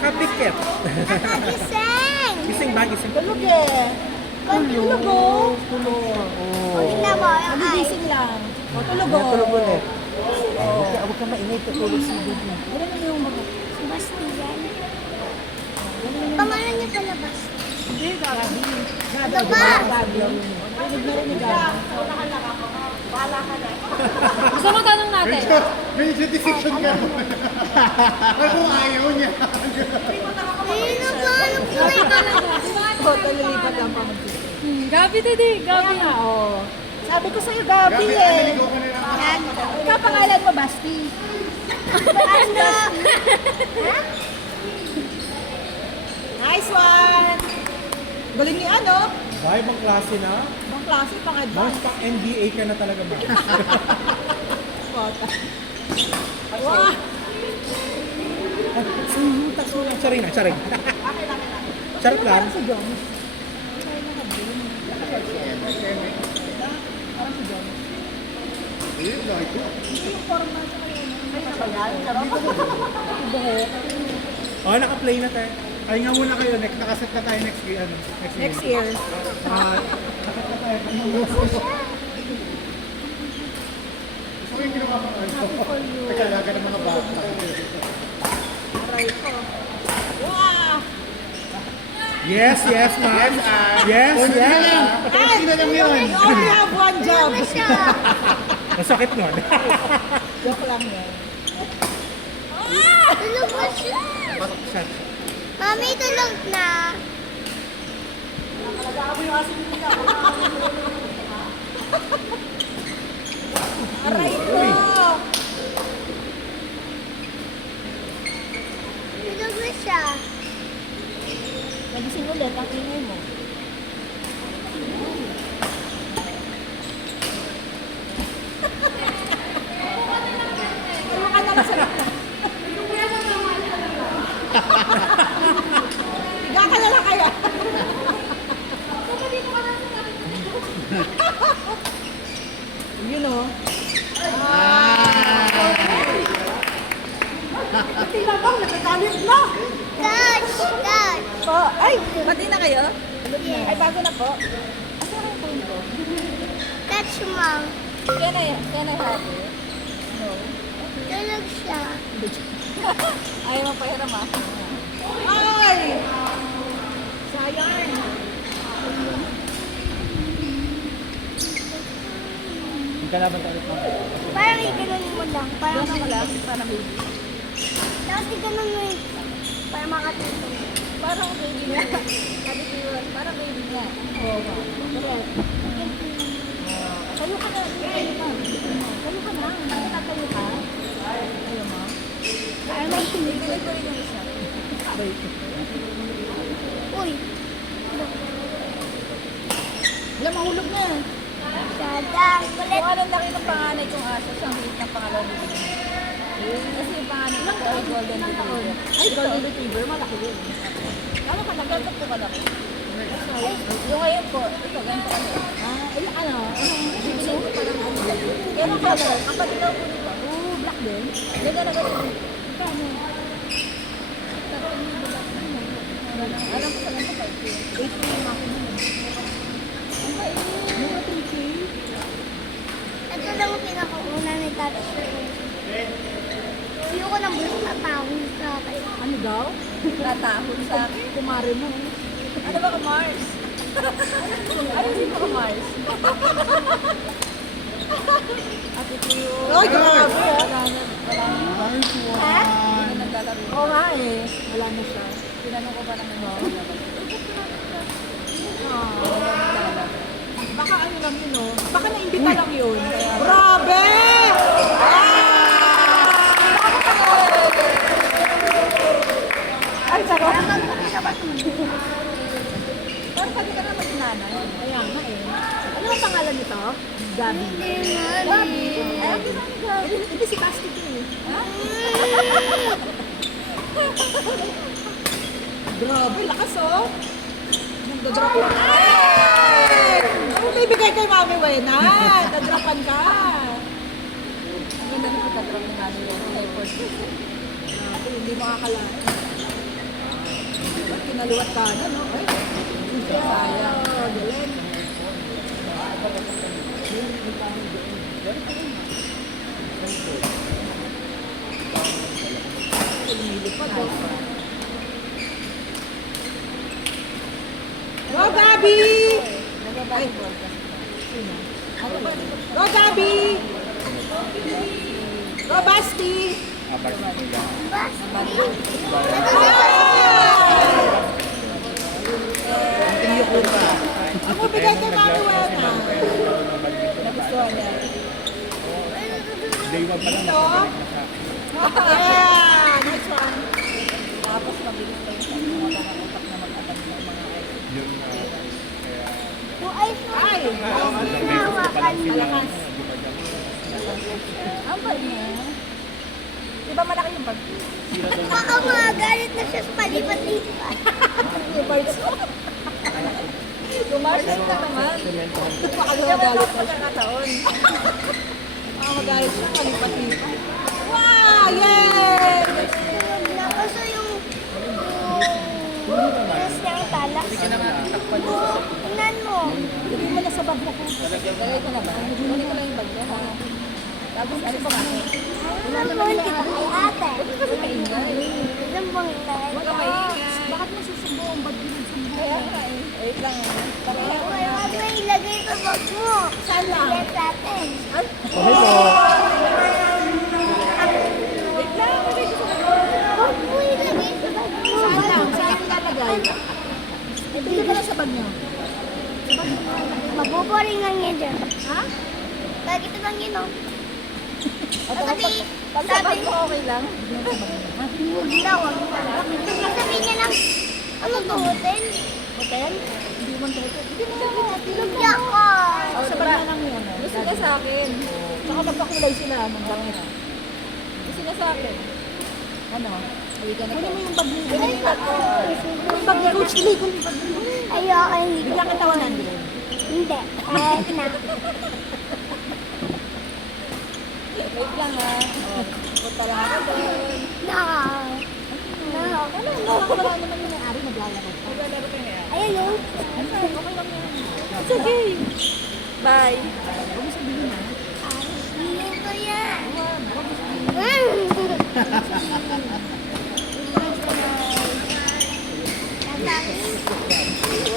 Nakapikit. Nakagising! Gising ba? Gising. Tulog eh. Tulog oh. Tulog. O, tingnan mo, yung eye. Nagigising lang. O, tulog Tulog. oh. Tulog ulit. Huwag ka maingay. Tutulog si Baby. Wala na yung mag... Si Basti yan. Pangalan niya pala Basti. Hindi, Gabi. Gabi. Ano ba? Gabi. Rinig na rinig Gabi. Gusto mo tanong natin? May decision ka mo. Ay, kung ayaw niya. Ayun na ba? Anong kulay ka na? O, talilipat lang pa mag Gabi tadi, Gabi. nga, o. Sabi ko sa'yo, Gabi eh. Naligaw ka na lang. Ikaw pangalan mo, Basti. Ano? Nice one! Galing ni ano? Dahil bang klase na? Ibang klase, Mas pang-advance. pang NBA ka na talaga ba? Kota. Wow! Sumutas mo lang. Charing na, charing. Charot lang. Parang si Jones. Parang si Jones. Ayun, like ko. Yung forma sa kayo. Ay, nakayan. Buhok. Oh, naka-play na tayo. Ay nga muna kayo, nakaset na tayo next year. Next year. Nakaset na tayo. Gusto ko yung ginawa mo. Nagkalaga ng mga bata. Aray ko. Wow! Yes, yes, ma'am. Yes, yes. Sino lang yun? You only have one job. Ano siya? Masakit nun. Joke lang yan. Tulog ba siya? Shot. Mami, tulog na. Aray ko! Tulog na siya. Nagising ulit ang ingay mo. Ano ka na sa Higa ka na lang kaya. Yun o. Tinabang, nakakalit na. Touch! Touch! Po, ay, pati na kayo? Ay, bago na po. Asa ang phone ko? Touch, mom. Can I have it? No. Tulog siya. Ayaw mo pahiram ah. Ay! Sayang. Kalaban tayo pa. Parang iganon mo lang. Parang Doon ako lang, parang baby. Tapos iganon mo yung... Para makatulog. Parang baby nga. Sabi ko yun, parang baby nga. Oo ba? Correct. Tayo ka na. Tayo ka. Tayo ka na. Tayo ka. Ayaw mo? Para may tulog. Ituloy ko rin yung isa. Uy! Wala, mahulog na. Sadang! Kulit! Kung anong laki ng panganay kong aso, siyang hit ng pangalawa ni Baby. Kasi yung panganay ko ay golden retriever. Ay, golden retriever, malaki yun. Ano ka, nagkagat ko malaki. Ay, yung ngayon po, ito, ganito kami. Ilan ano? Bibili ko pa ng ano. Yan ang color, ang patilaw po nito. Oo, black din. Ganda na ganito. Kano? Alam ko sa ganito, 5K. 8K yung ako nun. Ang bait. Mga 3K. Ito lang ang pinakauna ni Tata Shirley. Ayoko ng bulong tatawin sa akin. Ano daw? Tatahon sa akin. Kumare mo. Ano ba ka, Mars? Ano sino ka, Mars? Ate Tiyo. Ay, grabe. Wala na. Ha? Hindi na naglalaro. Oo nga eh. Wala na siya. Tinanong ko pa naman mo. Wala na naglalaro. Baka ano lang yun, no? Baka naimbita lang yun. Grabe! Ay, sarap. Parang pwede ka naman sinanay. Kaya nga eh. Ano ang pangalan nito? Gabi. Gabi. Ay, ang ginamit Gabi. Hindi si Basti eh. Ha? Grabe, lakas oh. Nagdadrop lang. Ay! Ano may bigay kay Mami Wena? Nadrapan ka. Ang ganda na pagkadrop ni Mami Wena. Airport. Hindi mo akalain. naluwat ka na, no? Ay, sayang. Galing. Lumilipad, oh. Go, Gabi! Nag-volleyball ka. Sino? Ano ba? Go, Gabi! Go, Basti! Ako bigay kay Mami Wena. Nagustuhan niya. Day 1 pa lang. Ito. Yeah! Nice one. Tapos mabilis pa yung mga utak na mag-atak ng mga Yung, Ay, Ay! nahawakan mo. malakas. Ang bag niya. Di ba malaki yung bag? Baka magalit na siya sa palipat-lipat. Yung parts mo. Gumarsin ka naman. Baka Hindi naman magalit ako pagkakataon. Baka magalit siya. Kalipat-lipat. Wow! Yay! Nakaso yung dress niyang talas. Tingnan mo. Hindi mo na sa bag mo. Lagay ko na ba? Kunin ko lang yung bag niya. Tapos ano pa ba? Wala naman kita kay ate. Kasi kaingay. Ilan bang tayo? Huwag ka maingay. Bakit mo susubo ang bag din? Kaya nga eh. Wait lang. Pareha ko na. Huwag mo ilagay sa bag mo. Saan lang? Yes, ate. Okay po. Wait lang. Lagay ko sa bag. Huwag mo ilagay sa bag mo. Saan lang? Saan ilalagay? Ito ka lang sa bag niyo. Mabuboringan niya dyan. Ha? Lagi ito lang yun, oh. At pag sa bag mo okay lang? Huwag na, huwag na. Sabihin niya lang, ano to, hotel? Hotel? Hindi mo ito. Hindi mo lang. Lugya ko. Sa bag na lang yun. Gusto niya sa akin. Saka magpakulay sila ng bangin. Gusto niya sa akin. Ano? Uwi ka na po. Ano mo yung bag niya? Pinalipat ko. Yung bag niya, Coach, tuloy ko yung bag niya. Ayoko, hindi. Bigyan ka tawanan din. Hindi. Kahit na. Wait lang ha. Punta lang ako doon. No. No. Ano? Wala naman yung may-ari maglalaro. Maglalaro kayo na yan. Ayun, oh. Okay lang yan. It's okay. Bye. Huwag mo sabihin na. Hindi ko yan. Huwag mo sabihin.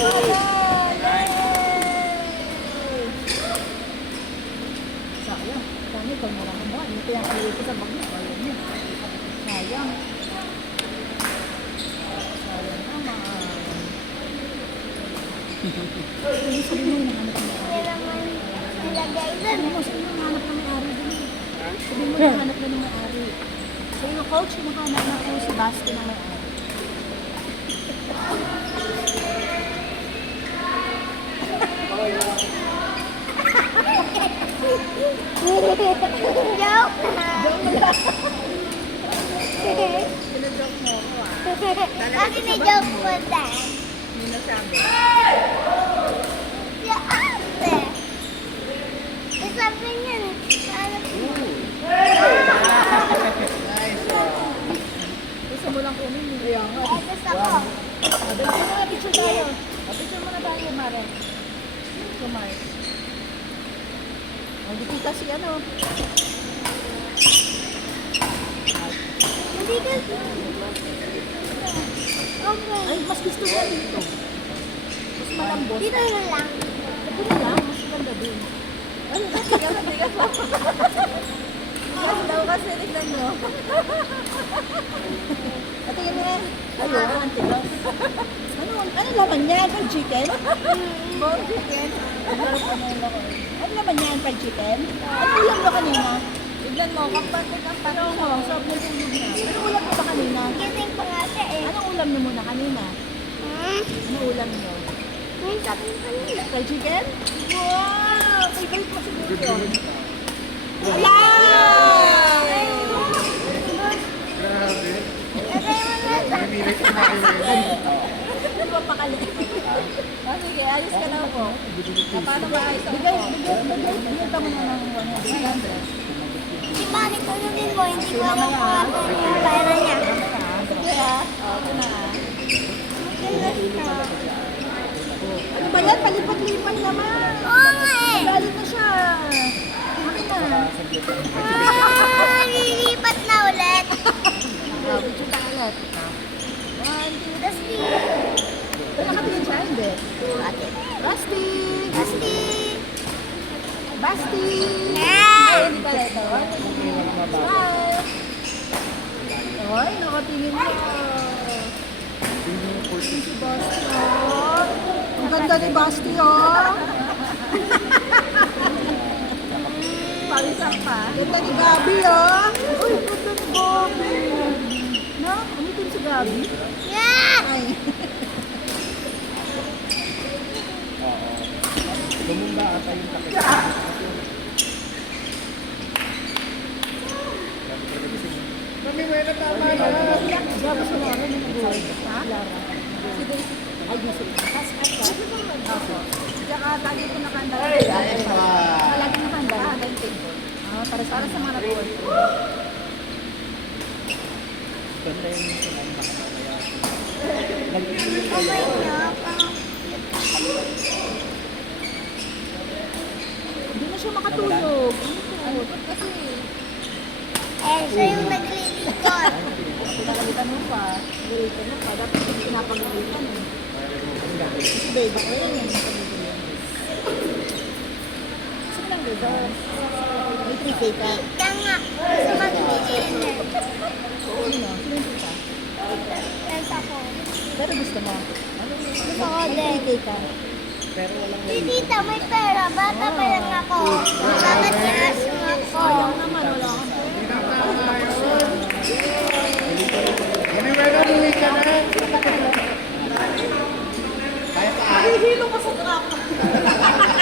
Sayang. Kami pag marami mo. Ano kaya kaya ko sa bag mo? Sayang niya. Sayang. Sayang naman. Ano sabi mo yung hanap ng Hindi naman nilagay doon. Sabi mo, sino yung hanap ng may-ari din? Sabi mo yung hanap na ng may-ari. So yung coach, yung hanap na ko si Basti ng may-ari. Joke na. Pinajoke mo ako ah. Bakit may joke ko dahil? Hindi nasabi. Si ate. Sabi niya, hanap mo. Gusto mo lang kunin yun. Kaya nga. Eh, gusto ko. Picture mo na, picture tayo. Picture mo na tayo, Mare. Kumar. Hindi kita si ano. Hindi ka. Okay. Ay, mas gusto mo dito. Mas malambot. Dito na lang. Ito na lang, mas ganda din. Ano, tigas pa. Tigas daw kasi, tignan nyo. Patingin mo yan. Ayun, ang tigas. Ano laman yan? Pag chicken? Bone chicken? Ano laman yan? Pag chicken? Ano ulam mo kanina? Tignan mo, kapatid ang tanong mo. Sarap mo tulog na. Ano ulam mo ba kanina? Gising pa nga siya eh. Anong ulam niyo muna kanina? Ano ulam niyo? Yung sabi ko kanina. Fried chicken? Wow! Favorite mo siguro yun. Yay! grabe. Lagay mo na sa... Pinilit ko na kayo. Ano ba pakali? Sige, alis ka na po. Paano maayos ako? Bigay mo na ng 100. Si Mami tulungin mo, hindi ko alam kung ano yung pera niya. Sige ha. O, ito na. Ano ba yan? Palipat-lipat naman. Oo nga eh. Galit na siya. Bakit na? Lilipat na ulit. Grabe siya ulit. 1, 2, Dusty. nakatingin siya? Hindi. Ate. Basti! Dusty. Basti! Yeah. Ay, hindi pala ito. Smile! Ay, nakatingin na. Si Basti, oh. Ang ganda ni Basti, oh. Palisak pa. Ganda ni Gabi, oh. Uy, ganda ni Gabi. No? Umitin si Gabi? Yeah. Ay. Lumunda ata yung takip. Mami, may natama na. Gabi siya na rin yung gold. Ha? Si Daisy. Ay, di siya. Ako. Diyan ka, lagi ko nakanda. Lagi nakanda. Para sa mga report. Ganda yung sinamba. Okay na. Hindi na siya makatulog. Ano po? Kasi Eh, siya yung naglilikot. pinagalitan mo pa. Galitan mo pa. Dapat hindi pinapagalitan eh. Kasi babe, ako yan yung pagalitan. Gusto mo lang reverse. May 3K ka. Kaya nga, gusto mag-dinner. Oo, no. Sino yung tita? Tenta ko. Pero gusto mo. Gusto ko May din. 3K ka. Pero walang Si tita, may pera. Bata pa lang ako. Bakit kinasong ako? Sayang naman, wala kang pera. Anyway, umuwi ka na. Nahihilo ka sa truck.